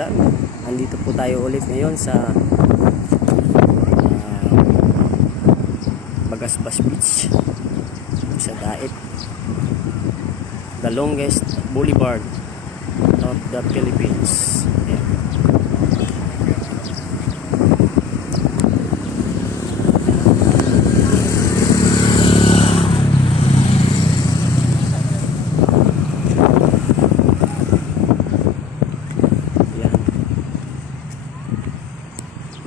Vlog. Andito po tayo ulit ngayon sa Bagasbas Beach sa Daet, the longest boulevard of the Philippines. Ayan.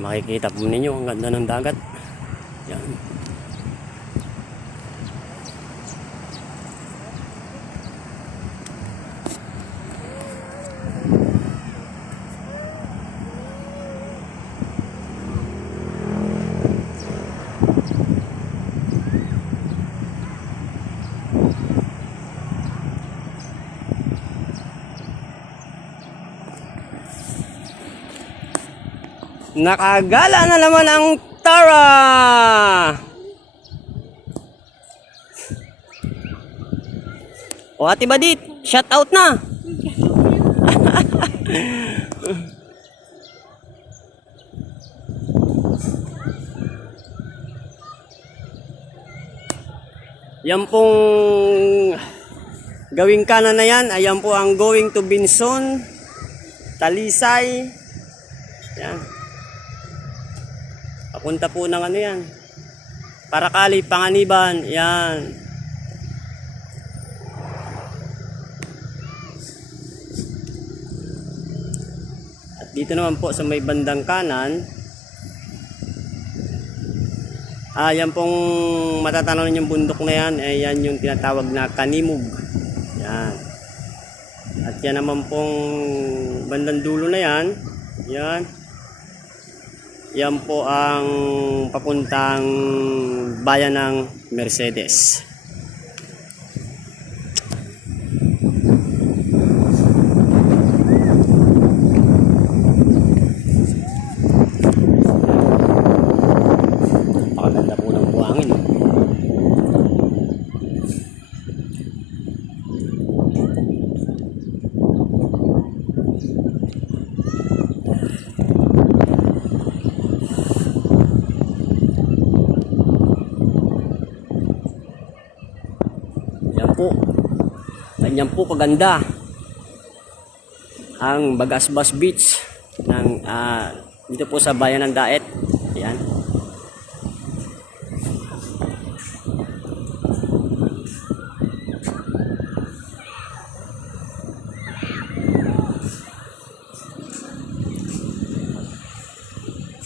Makikita po ninyo ang ganda ng dagat. Yan. Nakagala na naman ang Tara. O Ate Badit, shout out na. Yan pong gawing kanan na yan, ayan po ang going to Binson, Talisay. Yan. Papunta po ng ano yan, Paracali, Panganiban. Yan. At dito naman po sa may bandang kanan, yan pong matatanaw ninyong bundok na yan, yan yung tinatawag na Kanimog. Yan. At yan naman pong bandang dulo na yan, yan. Yan po ang papuntang bayan ng Mercedes. Pakaganda po ng buhangin. Ganyan po kaganda ang Bagasbas Beach ng dito po sa bayan ng Daet. Ayan.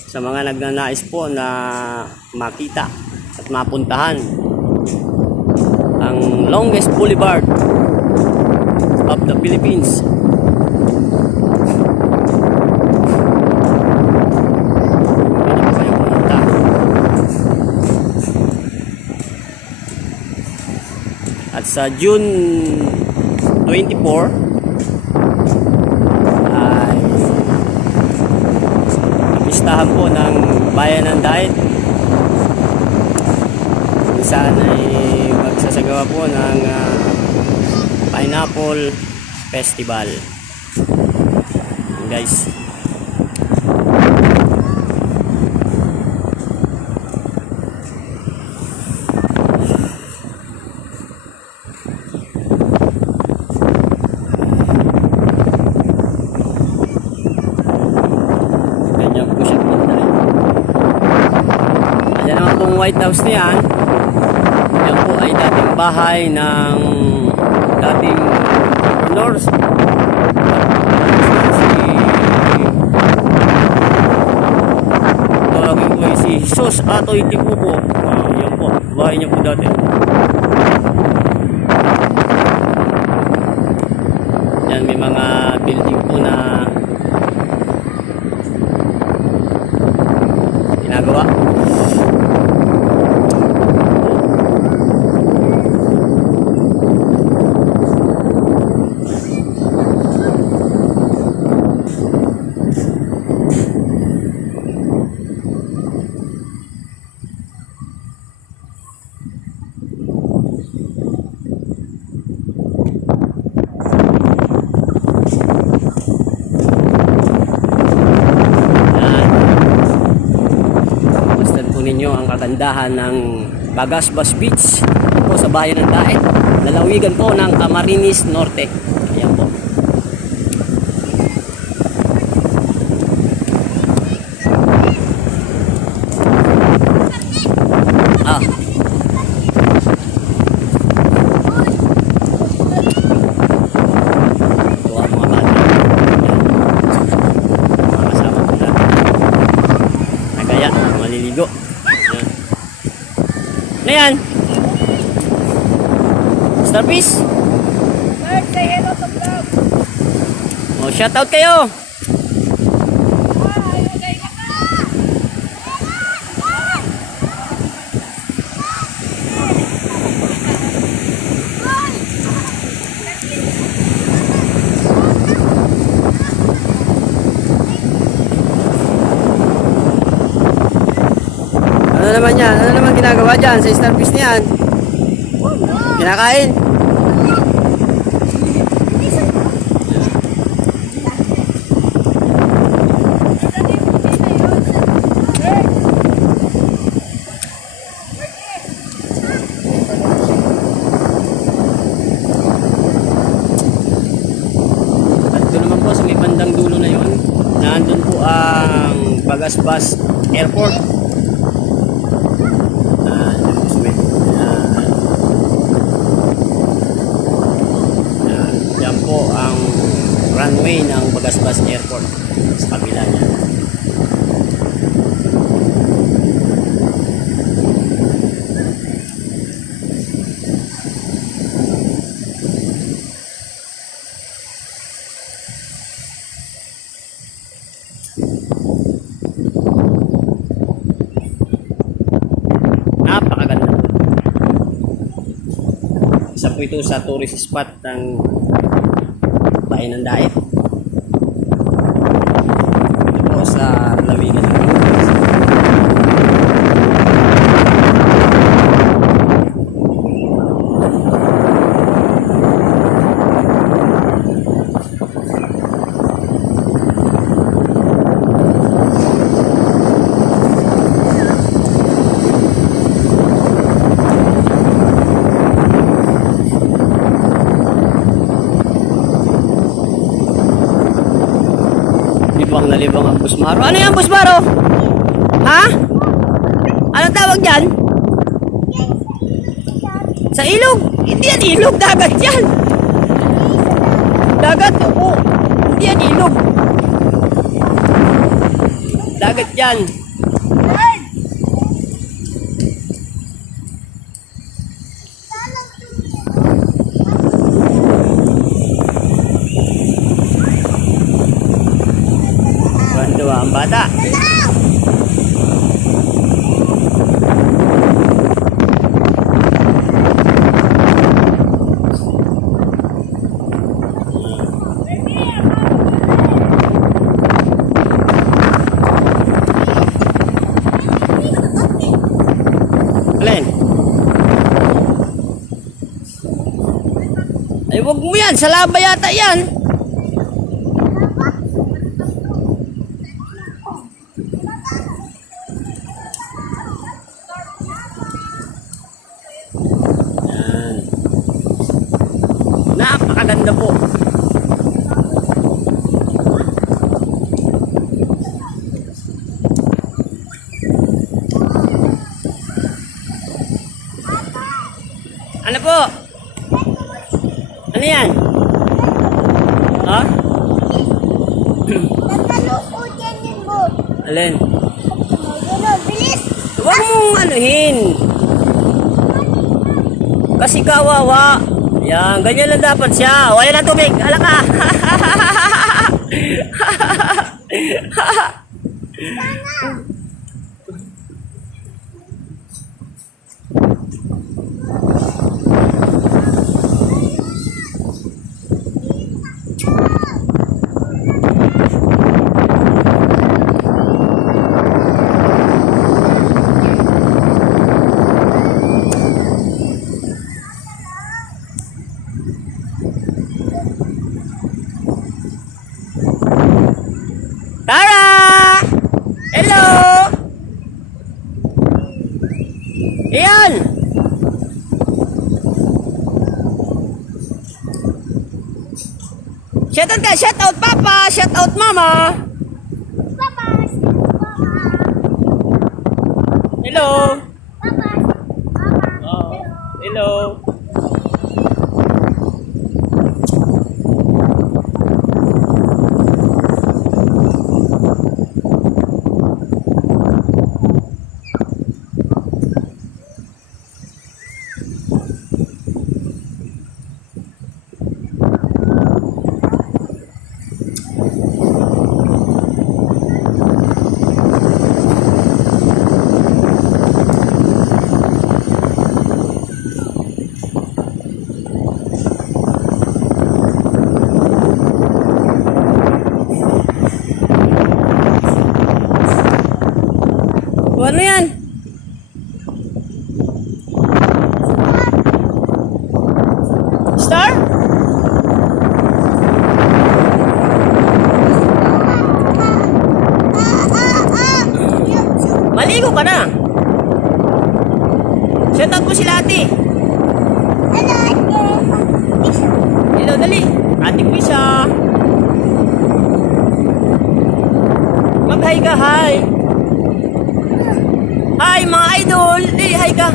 Sa mga nagnanais po na makita at mapuntahan ang longest boulevard of the Philippines, at sa June 24 ay pistahan po ng bayan ng Daet, kung saan ay magsasagawa po ng Pineapple Festival. Guys, ganyan po siya punta. Ayan naman pong White House na yan. Yan po ay dating bahay ng dating governors. Tawagin ko si Jesus Atoy Tipupo. Yan po, bahay niya po dati. Yan, may mga building po na ginagawa. inyo ang kagandahan ng Bagasbas Beach po sa bayan ng Daet, lalawigan po ng Camarines Norte. Ayan po. Ah. Ito ang mga bata. Ayan. Mga kasama po natin. Nagaya, maliligo. Ayan. Ano yan? Starfish? Bird, say hello to vlog. Oh, shoutout kayo. Ano naman yan? Ano naman ginagawa dyan sa starfish niyan? Kinakain? At doon naman po sa may bandang dulo na yon, nandun po ang Bagasbas Airport. Yan po sa may, yan po ang runway ng Bagasbas Airport sa kabila niya. Napakaganda. Isa po ito sa tourist spot ng bayan ng Daet. Ito po sa lawigan ng Pilipinas. Libang na libang ang busmaro. Ano yan, busmaro? Ha? Anong tawag dyan? Sa ilog? Hindi yan ilog, dagat yan. Dagat, oo. Hindi yan ilog. Dagat yan. Kwento ang bata. Alin? Ay, wag mo yan. Sa laba yata yan. Yan. Napakaganda po. Ano po? Ano yan? Ha? Nagkalukod yan yung boat. Alin? Yun, bilis. Huwag mong anuhin. Kasi kawawa. Yan, ganyan lang dapat siya. Wala na tubig. Hala ka. Tara! Rian! Shoutout ka! Shoutout papa! Shoutout mama! Papas. Mama. Hello! Papas. Mama. Oh, hello! O, ano yan? Star? Maligo ka na. Shoutout mo sila ate. Hello, ate. Hello, dali. Ating Pisa. Mag-hi ka, hi. Hi, mga idol. Hi ka.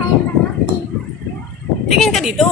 Hi, mga kid. Tingin ka dito.